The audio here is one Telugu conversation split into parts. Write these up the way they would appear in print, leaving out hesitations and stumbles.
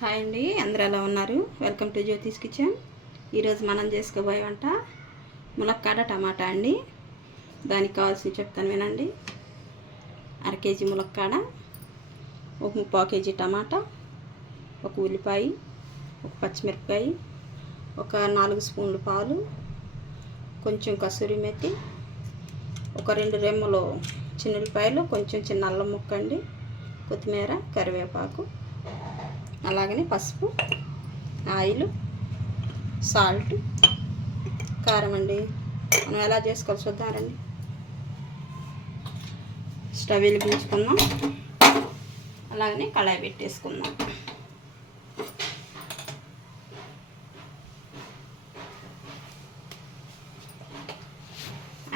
హాయ్ అండి, అందరూ ఎలా ఉన్నారు? Welcome to Jyothish kitchen. ఈరోజు మనం చేసుకోబోయే వంట ములక్కాడ టమాటా అండి. దానికి కావాల్సి చెప్తాను వినండి. 1/2 కేజీ ములక్కాడ, ఒక 3/4 కేజీ టమాటా, ఒక ఉల్లిపాయ, ఒక పచ్చిమిరపకాయ, ఒక 4 స్పూన్లు పాలు, కొంచెం కసూరి మెతి, ఒక 2 రెమ్మలు చిన్నులపాయలు, కొంచెం చిన్న అల్లం ముక్క అండి, కొత్తిమీర, కరివేపాకు, అలాగనే పసుపు, ఆయిల్, సాల్ట్, కారం అండి. మనం ఎలా చేసుకోవాలి చూద్దాం రండి. స్టవ్ వెలిగించుకుందాం, అలాగనే కళాయి పెట్టేసుకుందాం.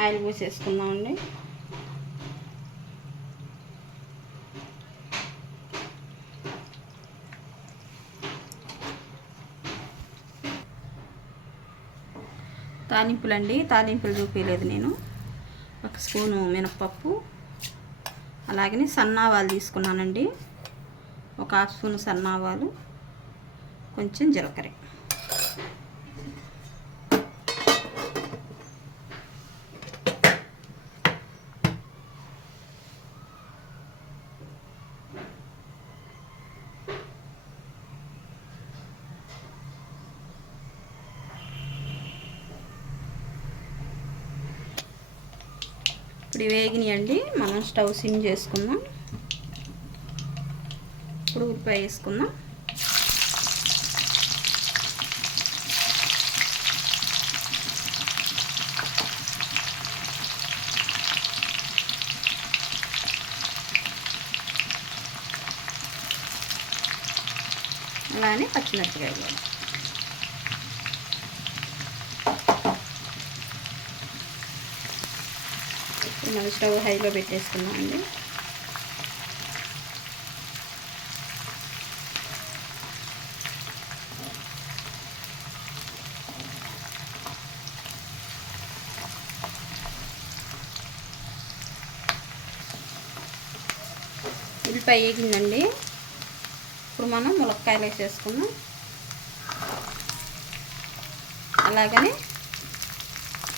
ఆయిల్ పోసేసుకుందామండి. తాలింపులు చూపించలేదు నేను. 1 స్పూను మినపప్పు, అలాగనే సన్నావాలు తీసుకున్నానండి. ఒక 1/2 స్పూను సన్నావాలు, కొంచెం జీలకర్ర. ఇప్పుడు వేగినాయండి. మనం స్టవ్ సిమ్ చేసుకుందాం. ఇప్పుడు ఉల్లిపాయ వేసుకుందాం. అలానే పచ్చిమిరపకాయ కూడా. మనం స్టవ్ హైలో పెట్టేసుకున్నాం అండి. ఉల్లిపాయ వేగిందండి. ఇప్పుడు మనం ములక్కాయలు వేసేసుకున్నాం. అలాగనే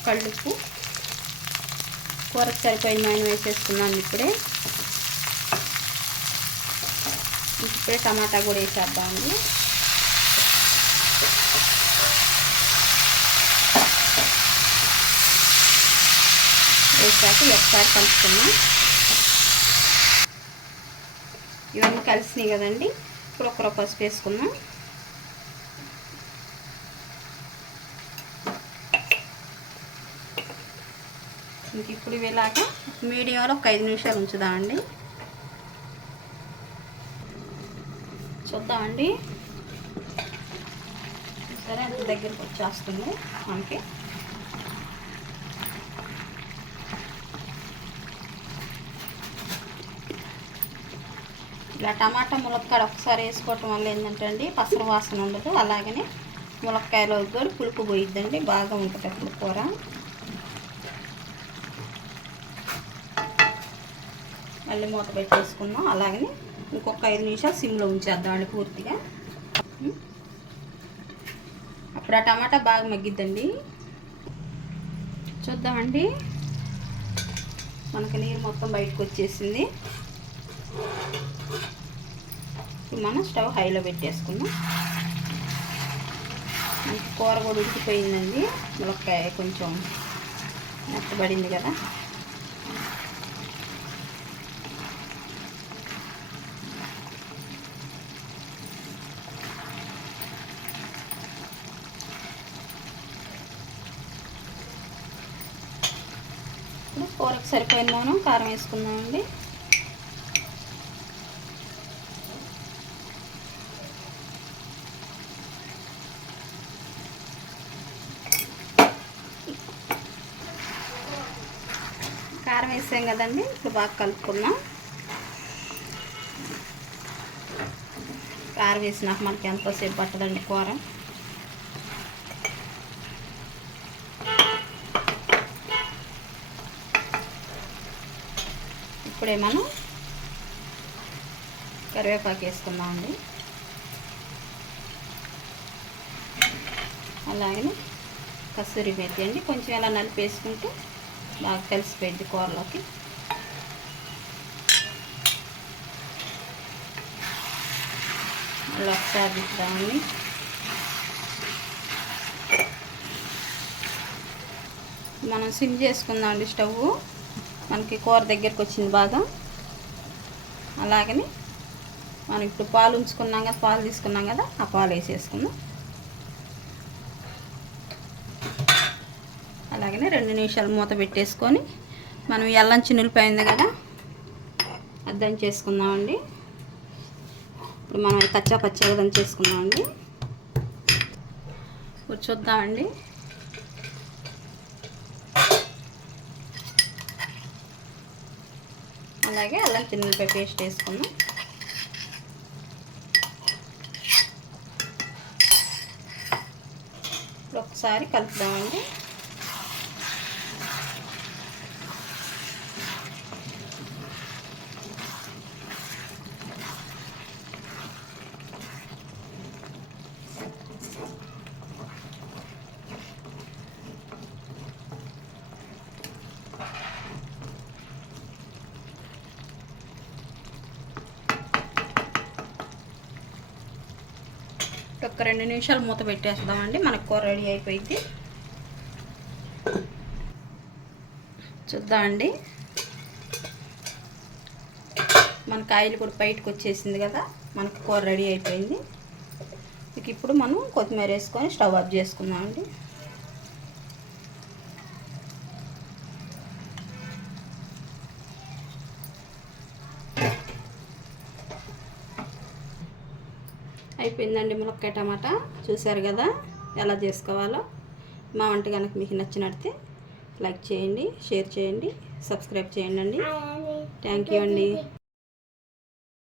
కళ్ళుప్పు, కూరకు సరిపోయిన మైన వేసేసుకున్నాను. ఇప్పుడే టమాటా కూడా వేసేద్దామండి. వేసాక ఒకసారి కలుపుకున్నాం. ఇవన్నీ కలిసినాయి కదండి. ఇప్పుడు ఒక పసుపు వేసుకున్నాం. ఇంక ఇప్పుడు ఇలాగా మీడియంలో ఒక 5 నిమిషాలు ఉంచుదామండి. చూద్దామండి. సరే, అంత దగ్గరకు వచ్చేస్తుంది మనకి. ఇలా టమాటా ములక్కాయ ఒకసారి వేసుకోవటం వల్ల ఏంటంటే అండి, పసరు వాసన ఉండదు. అలాగనే ములక్కాయలో కూడా పులుపు పోయిద్దండి, బాగా ఉంటుంది అప్పుడు కూర. మళ్ళీ మూత పెట్టేసుకున్నాం. అలాగనే ఇంకొక 5 నిమిషాలు సిమ్లో ఉంచేద్దామండి పూర్తిగా. అప్పుడు ఆ టమాటా బాగా మగ్గిద్దండి. చూద్దామండి. మనకి నీరు మొత్తం బయటకు వచ్చేసింది. ఇప్పుడు మనం స్టవ్ హైలో పెట్టేసుకున్నాం. కూర కూడా ఉడికిపోయిందండి. ములక్కాయ కొంచెం మెత్తబడింది కదా. ఇప్పుడు కూరకు సరిపోయిన మనం కారం వేసుకుందామండి. కారం వేసాం కదండి. ఇప్పుడు బాగా కలుపుకుందాం. కారం వేసినాక మనకి ఎంతోసేపు పట్టదండి కూర. ఇప్పుడే మనం కరివేపాకు వేసుకుందామండి. అలాగనే కస్తూరి మేతి అండి. కొంచెం ఇలా నలిపేసుకుంటే బాగా కలిసిపోయింది కూరలోకి. మళ్ళీ ఒకసారి తిప్పుదామండి. మనం సిమ్ చేసుకుందామండి స్టవ్. మనకి కూర దగ్గరికి వచ్చింది బాగా. అలాగని మనం ఇప్పుడు పాలు ఉంచుకున్నాం కదా, పాలు తీసుకున్నాం కదా, ఆ పాలు వేసేసుకుందాం. అలాగనే 2 నిమిషాలు మూత పెట్టేసుకొని మనం ఎల్లంచి నిలిపోయింది కదా, అది దంచేసుకుందామండి. ఇప్పుడు మనం కచ్చా పచ్చగా దంచేసుకుందామండి. ఇప్పుడు చూద్దామండి. అలాగే అల్లం చిన్నపై పేస్ట్ వేసుకుందాం. ఒకసారి కలుపుదామండి. ఒక 2 నిమిషాలు మూత పెట్టేద్దామండి. మనకు కూర రెడీ అయిపోయింది. చూద్దామండి. మనకు ఆయిల్ కూడా బయటకు వచ్చేసింది కదా, మనకు కూర రెడీ అయిపోయింది. ఇక ఇప్పుడు మనం కొత్తిమీర వేసుకొని స్టవ్ ఆఫ్ చేసుకుందామండి. అయిపోయిందండి ములక్కాయ టమాటా. చూసారు కదా ఎలా చేసుకోవాలో. మా వంట కనుక మీకు నచ్చినట్లయితే లైక్ చేయండి, షేర్ చేయండి, సబ్స్క్రైబ్ చేయండి అండి. థ్యాంక్ యూ అండి.